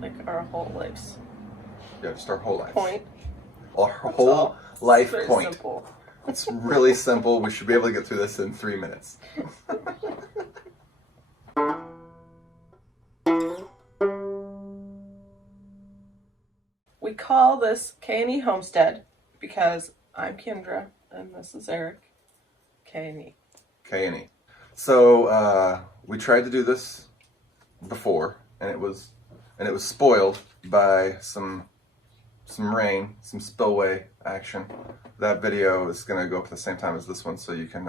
like our whole lives. Yeah, just our whole life. Point. Our whole life Very point. Simple. It's really simple. We should be able to get through this in 3 minutes. We call this K&E Homestead because I'm Kindra and this is Eric. K&E. K&E. So we tried to do this before, and it was spoiled by some rain, some spillway action. That video is going to go up at the same time as this one, so you can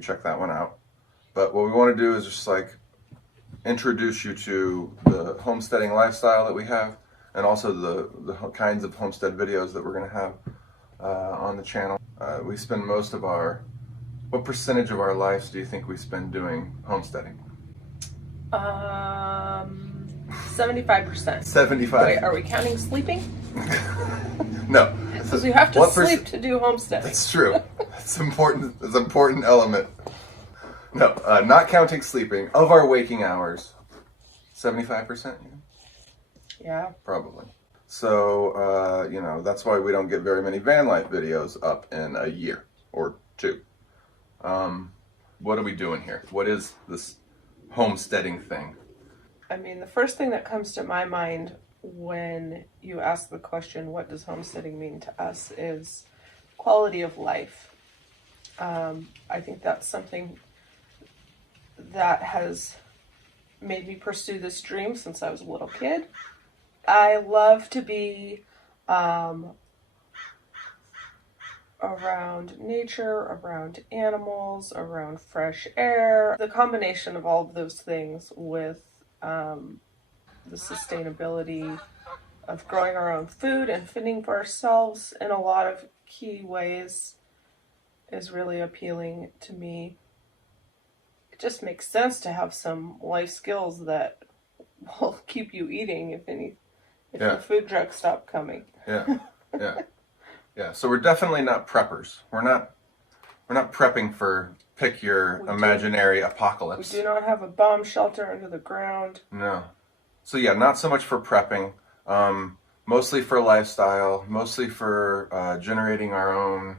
check that one out. But what we want to do is just like introduce you to the homesteading lifestyle that we have, and also the kinds of homestead videos that we're going to have on the channel. We spend most of what percentage of our lives do you think we spend doing homesteading? 75%. 75. Wait, are we counting sleeping? No. Because you have to sleep to do homesteading. That's true. It's important. It's an important element. No, not counting sleeping. Of our waking hours, 75%? Yeah. Probably. So, that's why we don't get very many van life videos up in a year or two. What are we doing here? What is this homesteading thing? I mean, the first thing that comes to my mind when you ask the question, what does homesteading mean to us, is quality of life. I think that's something that has made me pursue this dream since I was a little kid. I love to be around nature, around animals, around fresh air. The combination of all of those things with the sustainability of growing our own food and fending for ourselves in a lot of key ways is really appealing to me. It just makes sense to have some life skills that will keep you eating if the food trucks stop coming. Yeah. So we're definitely not preppers. We're not prepping for pick your imaginary apocalypse. We do not have a bomb shelter under the ground. No. So yeah, not so much for prepping. Mostly for lifestyle. Mostly for generating our own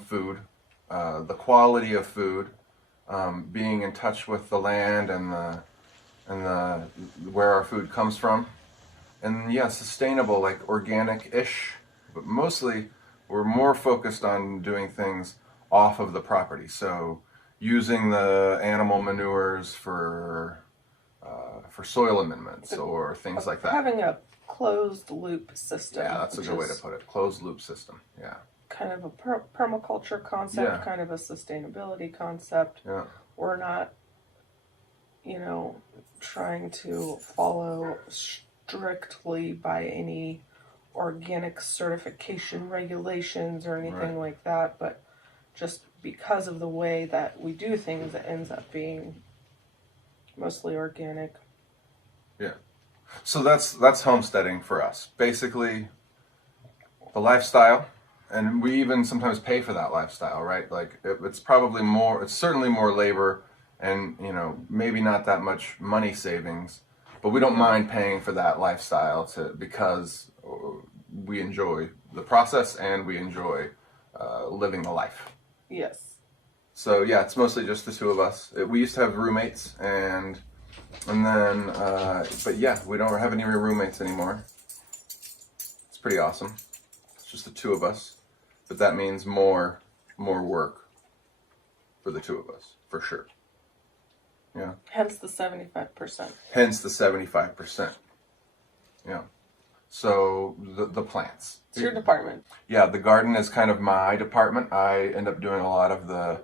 food. The quality of food. Being in touch with the land and the where our food comes from. And yeah, sustainable, like organic-ish. But mostly, we're more focused on doing things off of the property. So using the animal manures for soil amendments or things like that. Having a closed loop system. Yeah, that's a good way to put it. Closed loop system. Yeah. Kind of a permaculture concept, kind of a sustainability concept. Yeah. We're not, trying to follow strictly by any organic certification regulations or anything like that, but just because of the way that we do things, it ends up being mostly organic. Yeah. So that's homesteading for us. Basically, the lifestyle, and we even sometimes pay for that lifestyle, right? Like it's certainly more labor and, maybe not that much money savings, but we don't mind paying for that lifestyle because we enjoy the process and we enjoy living the life. Yes. So yeah, it's mostly just the two of us. We used to have roommates and then, but yeah, we don't have any roommates anymore. It's pretty awesome. It's just the two of us, but that means more work for the two of us, for sure. Yeah. Hence the 75%. Hence the 75%. Yeah. So the plants. It's your department. Yeah, the garden is kind of my department. I end up doing a lot of the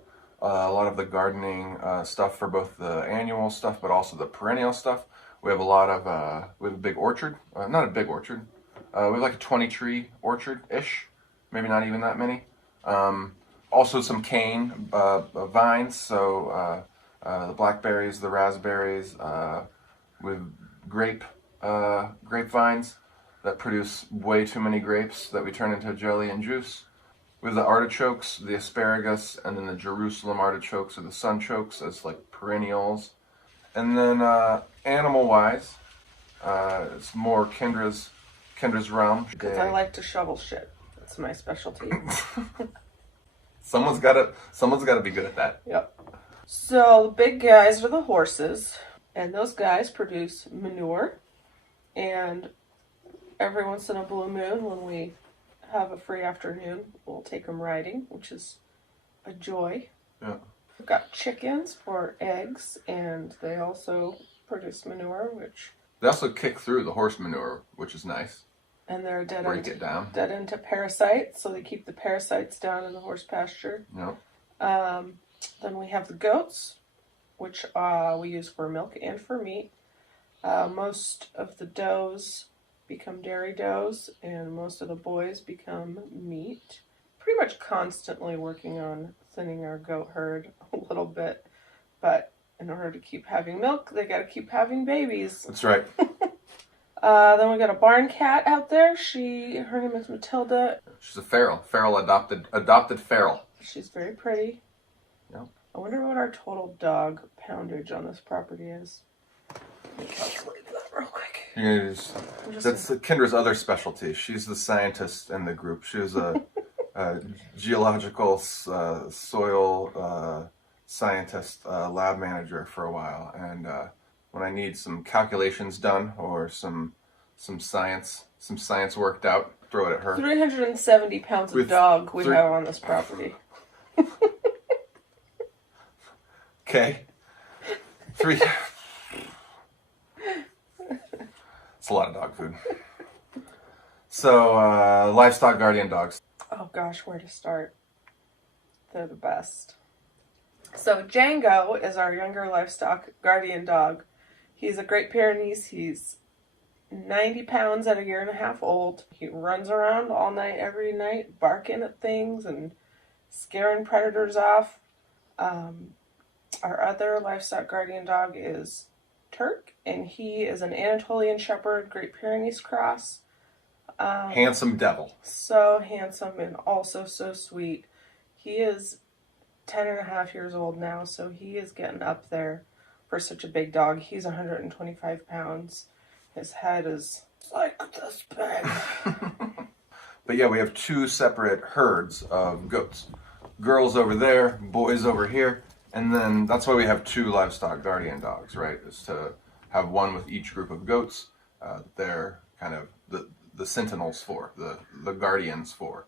gardening stuff for both the annual stuff, but also the perennial stuff. We have a big orchard. Not a big orchard. We have like a 20 tree orchard-ish. Maybe not even that many. Also some cane vines. So the blackberries, the raspberries. With grapevines that produce way too many grapes that we turn into jelly and juice. We have the artichokes, the asparagus, and then the Jerusalem artichokes or the sunchokes as like perennials. And then animal-wise, It's more Kindra's realm. Because I like to shovel shit. That's my specialty. Someone's gotta be good at that. Yep. So the big guys are the horses, and those guys produce manure. And every once in a blue moon, when we have a free afternoon, we'll take them riding, which is a joy. Yeah. We've got chickens for eggs, and they also produce manure, which... They also kick through the horse manure, which is nice. And they're dead end to parasites, so they keep the parasites down in the horse pasture. Yeah. Then we have the goats, which we use for milk and for meat. Most of the does become dairy does, and most of the boys become meat. Pretty much constantly working on thinning our goat herd a little bit, but in order to keep having milk, they got to keep having babies. That's right. Then we got a barn cat out there. Her name is Matilda. She's a feral adopted feral. She's very pretty. Yep. I wonder what our total dog poundage on this property is. Let me calculate that real quick. That's Kindra's other specialty. She's the scientist in the group. She was a geological soil scientist, lab manager for a while, and when I need some calculations done or some science worked out, throw it at her. 370 pounds of dog we have on this property. Okay. It's a lot of dog food. So, livestock guardian dogs. Oh gosh, where to start? They're the best. So Django is our younger livestock guardian dog. He's a Great Pyrenees. He's 90 pounds at a year and a half old. He runs around all night, every night, barking at things and scaring predators off. Our other livestock guardian dog is Turk, and he is an Anatolian Shepherd Great Pyrenees cross. Handsome devil. So handsome and also so sweet. He is 10 and a half years old now, so he is getting up there for such a big dog. He's 125 pounds. His head is like this big. But yeah, we have two separate herds of goats. Girls over there, boys over here. And then that's why we have two livestock guardian dogs, right? Is to have one with each group of goats. They're kind of the sentinels for, the guardians for.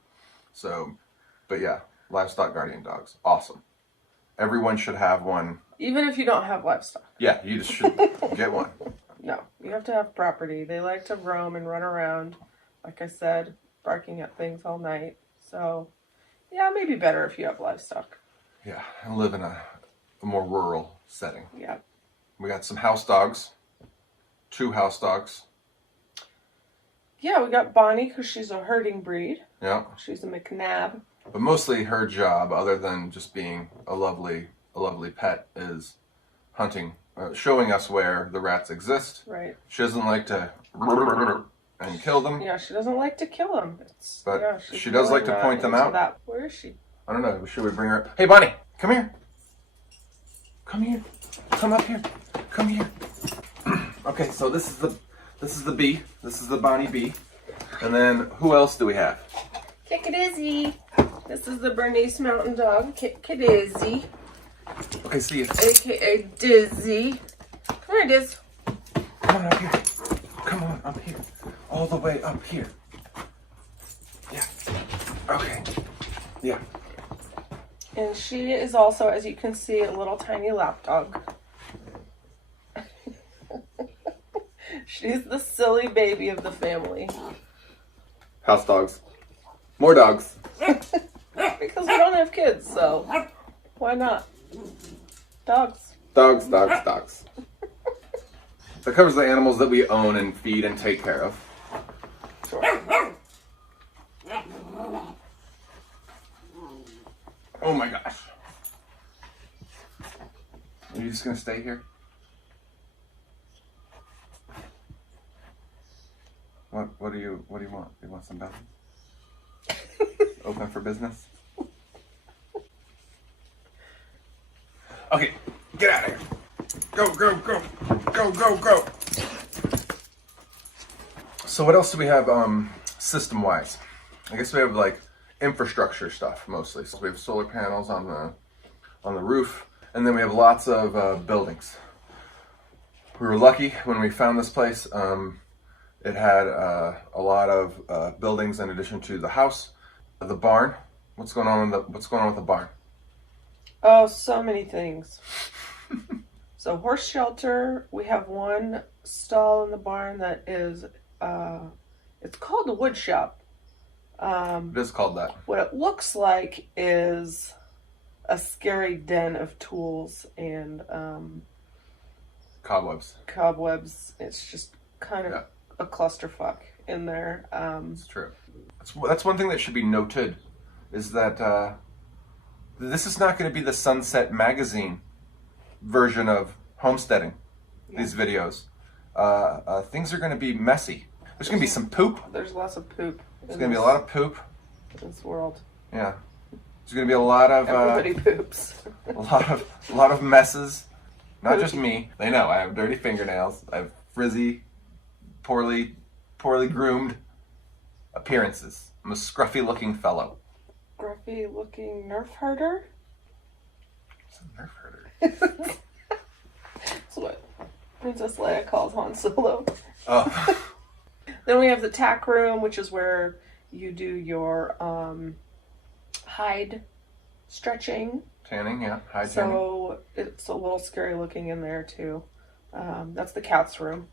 So, but yeah, livestock guardian dogs. Awesome. Everyone should have one. Even if you don't have livestock. Yeah, you just should get one. No, you have to have property. They like to roam and run around, like I said, barking at things all night. So, yeah, maybe better if you have livestock. Yeah, and live in a more rural setting. Yeah. We got some house dogs. 2 house dogs. Yeah, we got Bonnie because she's a herding breed. Yeah. She's a McNab. But mostly her job, other than just being a lovely pet, is hunting, showing us where the rats exist. Right. She doesn't like to and kill them. Yeah, she doesn't like to kill them. But she does like to point them out. Where is she? I don't know. Should we bring her? Hey, Bonnie, come here. Come here. Come up here. Come here. Okay, so this is the bee. This is the Bonnie bee. And then who else do we have? Kick-a-dizzy. This is the Bernese Mountain Dog, Kick-a-dizzy. Okay, see you. AKA Dizzy. Come here, Diz. Come on up here. Come on up here. All the way up here. Yeah. Okay. Yeah. And she is also, as you can see, a little tiny lap dog. She's the silly baby of the family. House dogs. More dogs. Because we don't have kids, so why not? Dogs. Dogs. That covers the animals that we own and feed and take care of. Sure. Oh my gosh. Are you just gonna stay here? What do you want? You want some belly? Open for business? Okay, get out of here. Go. So what else do we have system-wise? I guess we have like infrastructure stuff mostly. So we have solar panels on the roof, and then we have lots of buildings. We were lucky when we found this place. It had a lot of buildings in addition to the house, the barn. What's going on with the barn? Oh, so many things. So horse shelter. We have one stall in the barn that is, it's called the wood shop. It is called that. What it looks like is a scary den of tools and Cobwebs. It's just kind of a clusterfuck in there. It's true. That's one thing that should be noted, is that this is not going to be the Sunset Magazine version of homesteading. Yeah. These videos. Things are going to be messy. There's going to be some poop. There's lots of poop. There's going to be a lot of poop in this world. Yeah. There's going to be a lot of everybody poops. a lot of messes. Not just me. They know I have dirty fingernails. I have frizzy, poorly groomed appearances. I'm a scruffy-looking fellow. Scruffy-looking nerf herder? What's a nerf herder? That's what Princess Leia calls Han Solo. Oh. Then we have the tack room, which is where you do your hide stretching. Tanning, yeah. Hide tanning. So it's a little scary looking in there too. That's the cat's room.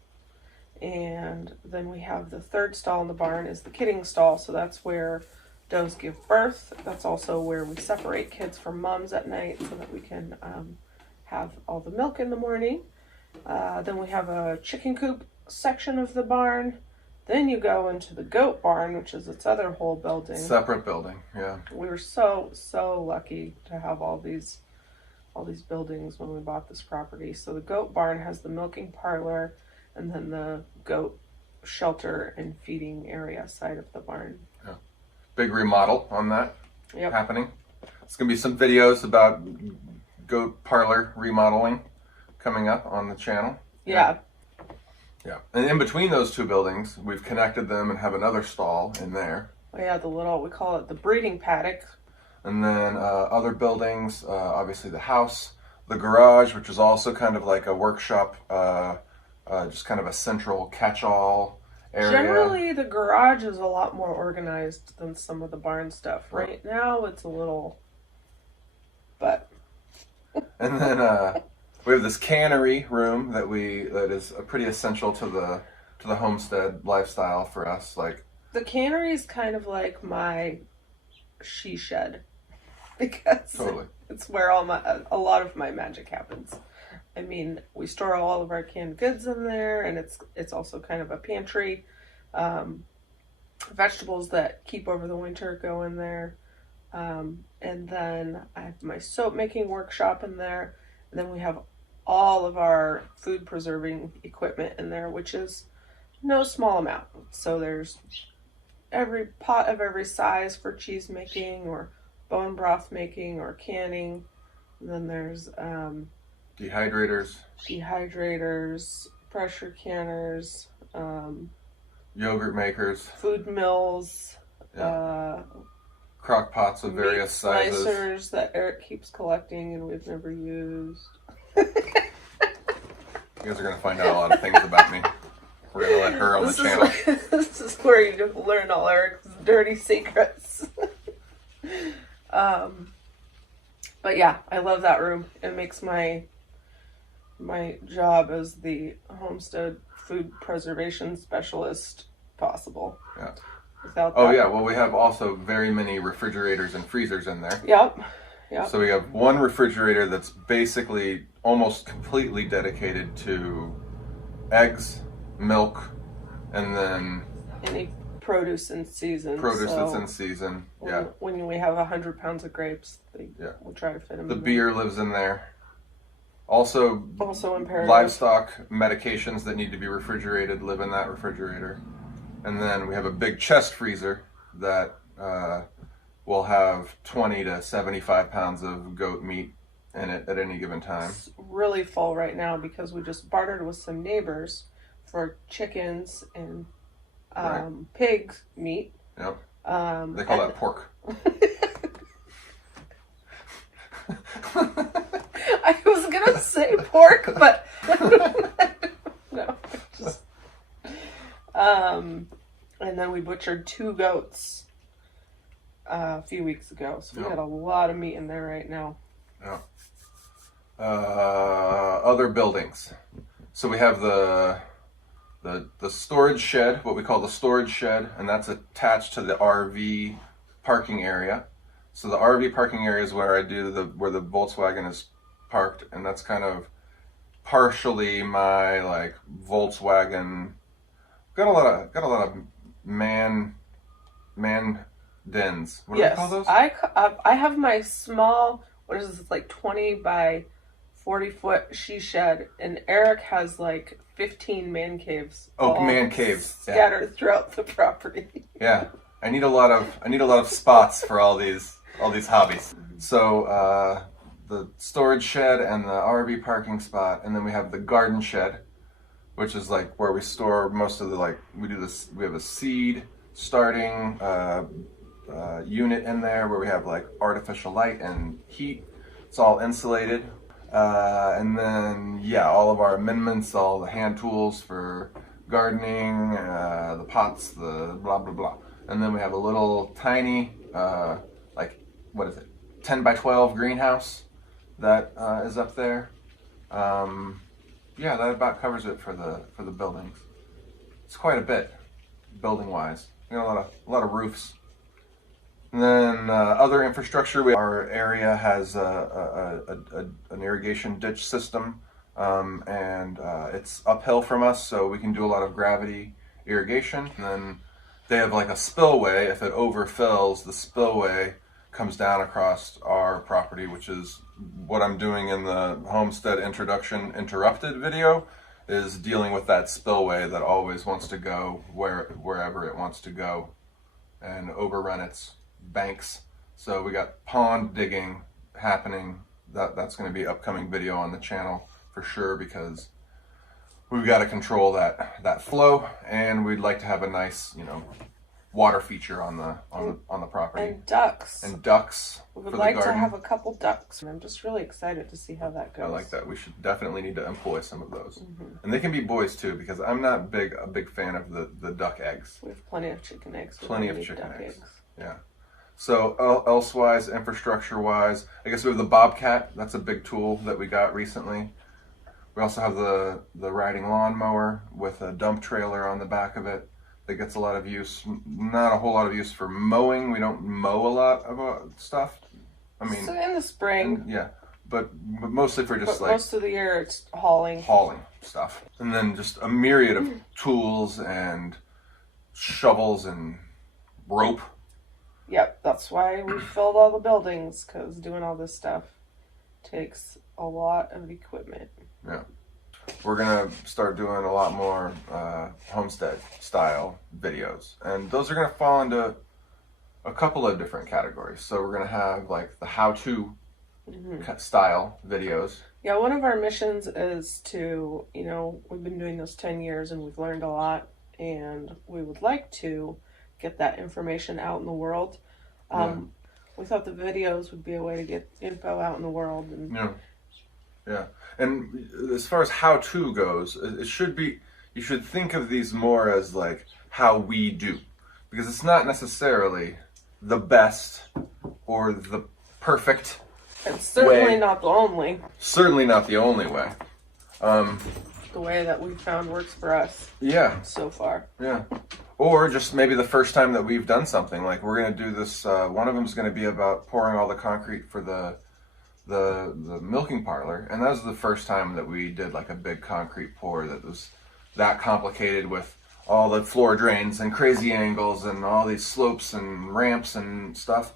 And then we have the third stall in the barn is the kidding stall. So that's where does give birth. That's also where we separate kids from moms at night so that we can have all the milk in the morning. Then we have a chicken coop section of the barn. Then you go into the goat barn, which is its other whole building. Separate building, yeah. We were so lucky to have all these buildings when we bought this property. So the goat barn has the milking parlor and then the goat shelter and feeding area side of the barn. Yeah. Big remodel on that happening. There's going to be some videos about goat parlor remodeling coming up on the channel. Yeah. Yeah, and in between those two buildings, we've connected them and have another stall in there. Oh, yeah, we call it the breeding paddock. And then other buildings, obviously the house, the garage, which is also kind of like a workshop, just kind of a central catch-all area. Generally, the garage is a lot more organized than some of the barn stuff. Right now, it's a little, but. And then we have this cannery room that is pretty essential to the homestead lifestyle for us. Like the cannery is kind of like my she shed because totally. It's where a lot of my magic happens. I mean, we store all of our canned goods in there, and it's also kind of a pantry. Vegetables that keep over the winter go in there, and then I have my soap making workshop in there. And then we have all of our food preserving equipment in there, which is no small amount. So there's every pot of every size for cheese making or bone broth making or canning. And then there's dehydrators, pressure canners, yogurt makers, food mills, crock pots of various sizes, slicers that Eric keeps collecting and we've never used. You guys are going to find out a lot of things about me. We're going to let her on the channel. This is where you learn all Eric's dirty secrets. But yeah, I love that room. It makes my job as the homestead food preservation specialist possible. Yeah. Without that. Oh yeah, well we have also very many refrigerators and freezers in there. Yep. So we have one refrigerator that's basically almost completely dedicated to eggs, milk, and then any produce in season. That's in season. When we have 100 pounds of grapes, we'll try to fit them. The beer lives in there. Also imperative. Livestock medications that need to be refrigerated live in that refrigerator. And then we have a big chest freezer that will have 20 to 75 pounds of goat meat in it at any given time. It's really full right now because we just bartered with some neighbors for chickens and Right. pig meat. Yep. They call that pork. I was gonna say pork, but no. Just, and then we butchered 2 goats a few weeks ago, so we got a lot of meat in there right now. Yeah. Other buildings. So we have the storage shed, what we call the storage shed, and that's attached to the RV parking area. So the RV parking area is where where the Volkswagen is parked, and that's kind of partially my like Volkswagen. Got a lot of man dens. What do they call those? I have my small, what is this, like 20 by 40-foot she shed, and Eric has like 15 man caves. Man caves scattered throughout the property. Yeah, I need a lot of spots for all these hobbies. So the storage shed and the RV parking spot, and then we have the garden shed, which is like where we store most of the we have a seed starting unit in there where we have like artificial light and heat. It's all insulated. And then, all of our amendments, all the hand tools for gardening, the pots, the blah, blah, blah. And then we have a little tiny, 10 by 12 greenhouse that is up there. That about covers it for the buildings. It's quite a bit, building-wise. We got a lot of roofs. And then other infrastructure, our area has an irrigation ditch system, and it's uphill from us, so we can do a lot of gravity irrigation. And then they have like a spillway. If it overfills, the spillway comes down across our property, which is what I'm doing in the Homestead Introduction Interrupted video, is dealing with that spillway that always wants to go wherever it wants to go and overrun its banks. So we got pond digging happening. That's going to be an upcoming video on the channel for sure, because we've got to control that flow, and we'd like to have a nice water feature on the property. And ducks. We would like to have a couple ducks. I'm just really excited to see how that goes. I like that. We should definitely need to employ some of those. Mm-hmm. And they can be boys too, because I'm not a big fan of the duck eggs. We have plenty of chicken eggs. Plenty of chicken eggs. Yeah. So elsewise, infrastructure-wise, I guess we have the Bobcat. That's a big tool that we got recently. We also have the riding lawnmower with a dump trailer on the back of it that gets a lot of use. Not a whole lot of use for mowing. We don't mow a lot of stuff. I mean, so in the spring. But mostly for just most of the year it's hauling stuff. And then just a myriad of tools and shovels and rope. Yep, that's why we filled all the buildings, because doing all this stuff takes a lot of equipment. Yeah. We're going to start doing a lot more homestead style videos. And those are going to fall into a couple of different categories. So we're going to have like the how-to style videos. Yeah, one of our missions is to, we've been doing this 10 years and we've learned a lot, and we would like to get that information out in the world. We thought the videos would be a way to get info out in the world. Yeah. And as far as how-to goes, you should think of these more as like how we do, because it's not necessarily the best or the perfect. It's certainly not the only. Certainly not the only way. The way that we found works for us. Yeah. So far. Yeah. Or just maybe the first time that we've done something. Like we're going to do this. One of them is going to be about pouring all the concrete for the milking parlor, and that was the first time that we did like a big concrete pour that was that complicated, with all the floor drains and crazy angles and all these slopes and ramps and stuff.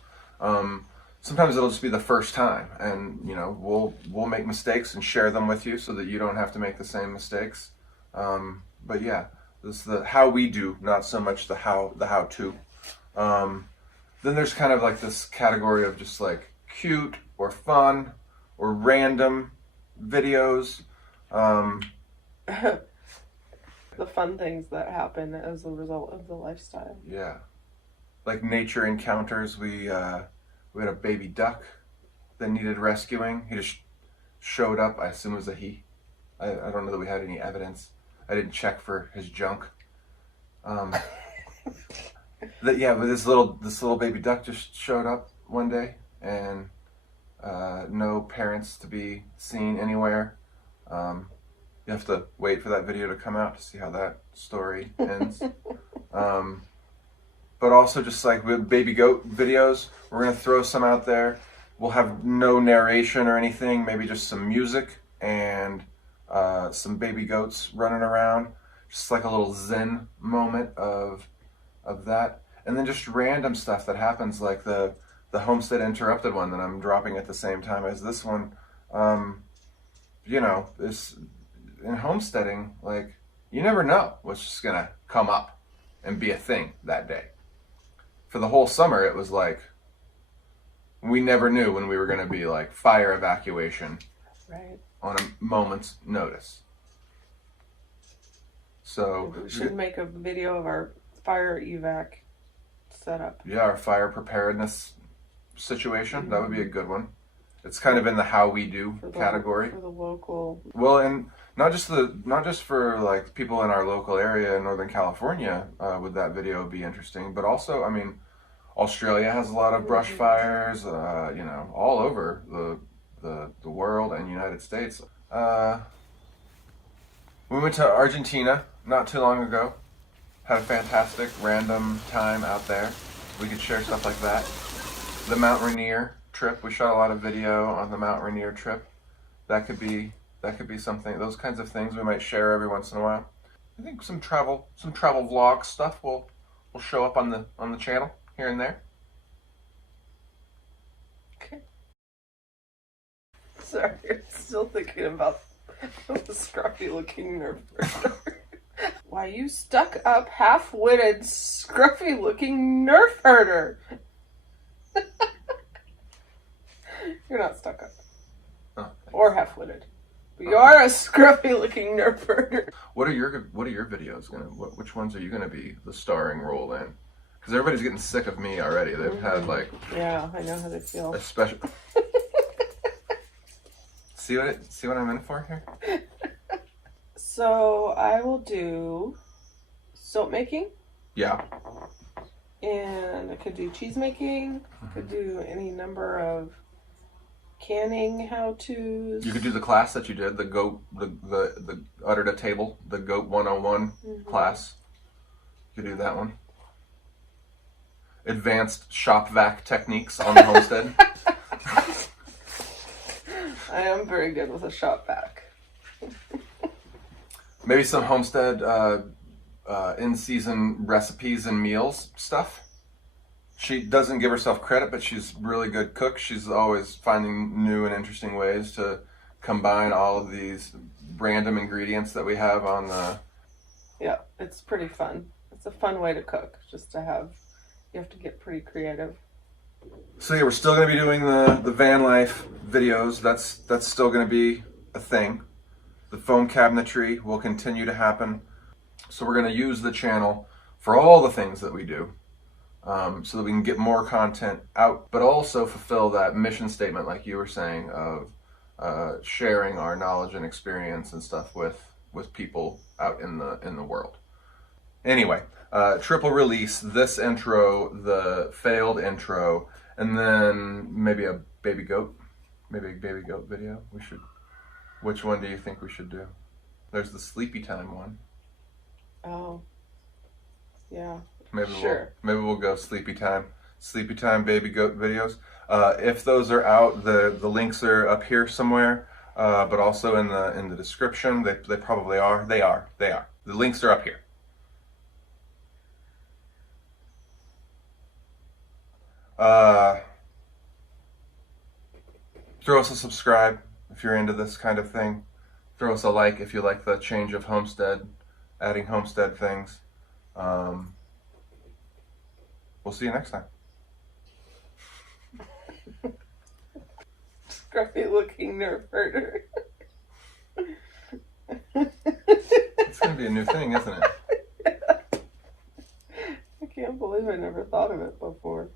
Sometimes it'll just be the first time, and we'll make mistakes and share them with you so that you don't have to make the same mistakes. But yeah, this is the how we do, not so much the how to. Then there's kind of like this category of just like cute or fun or random videos. the fun things that happen as a result of the lifestyle. Yeah. Like nature encounters, we had a baby duck that needed rescuing. He just showed up. I assume it was a he. I don't know that we had any evidence. I didn't check for his junk. But this little baby duck just showed up one day, and no parents to be seen anywhere. You have to wait for that video to come out to see how that story ends. But also just like with baby goat videos, we're gonna throw some out there. We'll have no narration or anything, maybe just some music and some baby goats running around. Just like a little zen moment of that. And then just random stuff that happens, like the Homestead Interrupted one that I'm dropping at the same time as this one. This in homesteading, like, you never know what's just gonna come up and be a thing that day. For the whole summer, it was like, we never knew when we were gonna be like fire evacuation Right. on a moment's notice. So We should make a video of our fire evac setup. yeah, our fire preparedness situation, that would be a good one. It's kind of in the how we do category. For the local. Well, and not just for like people in our local area in Northern California would that video be interesting, but also, I mean, Australia has a lot of brush fires, all over the world and United States. We went to Argentina not too long ago. Had a fantastic random time out there. We could share stuff like that. The Mount Rainier trip. We shot a lot of video on the Mount Rainier trip. That could be something. Those kinds of things we might share every once in a while. I think some travel vlog stuff will show up on the channel here and there. Okay. Sorry, I'm still thinking about the scruffy looking nerf herder. Why, you stuck up, half-witted, scruffy looking nerf herder. You're not stuck up. Oh, or half-witted. But you are a scruffy looking nerf herder. What are your videos gonna? Which ones are you gonna be the starring role in? Because everybody's getting sick of me already. They've had like. Yeah, I know how they feel. A special. See what I'm in for here? So I will do soap making. Yeah. And I could do cheese making. I could do any number of canning how-tos. You could do the class that you did, the goat, the under the table, the goat 101 class. You could do that one. Advanced shop vac techniques on the homestead. I am very good with a shop vac. Maybe some homestead in-season recipes and meals stuff. She doesn't give herself credit, but she's a really good cook. She's always finding new and interesting ways to combine all of these random ingredients that we have on the... Yeah, it's pretty fun. It's a fun way to cook, just to have... You have to get pretty creative. So yeah, we're still going to be doing the van life videos. That's still going to be a thing. The foam cabinetry will continue to happen. So we're going to use the channel for all the things that we do, so that we can get more content out, but also fulfill that mission statement, like you were saying, of sharing our knowledge and experience and stuff with people out in the world. Anyway, triple release, this intro, the failed intro, and then maybe a baby goat video. Which one do you think we should do? There's the sleepy time one. Oh, yeah. Maybe sure. We'll go sleepy time baby goat videos. If those are out, the links are up here somewhere, but also in the description. They probably are. They are. The links are up here. Throw us a subscribe if you're into this kind of thing. Throw us a like if you like the change of homestead, adding homestead things. We'll see you next time. Scruffy looking nerf herder. It's going to be a new thing, isn't it? I can't believe I never thought of it before.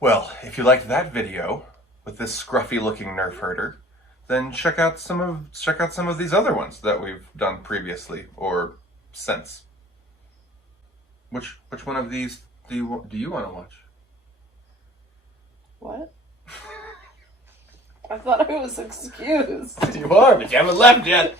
Well, if you liked that video with this scruffy-looking Nerf herder, then check out some of these other ones that we've done previously or since. Which one of these do you want to watch? What? I thought I was excused. You are, but you haven't left yet.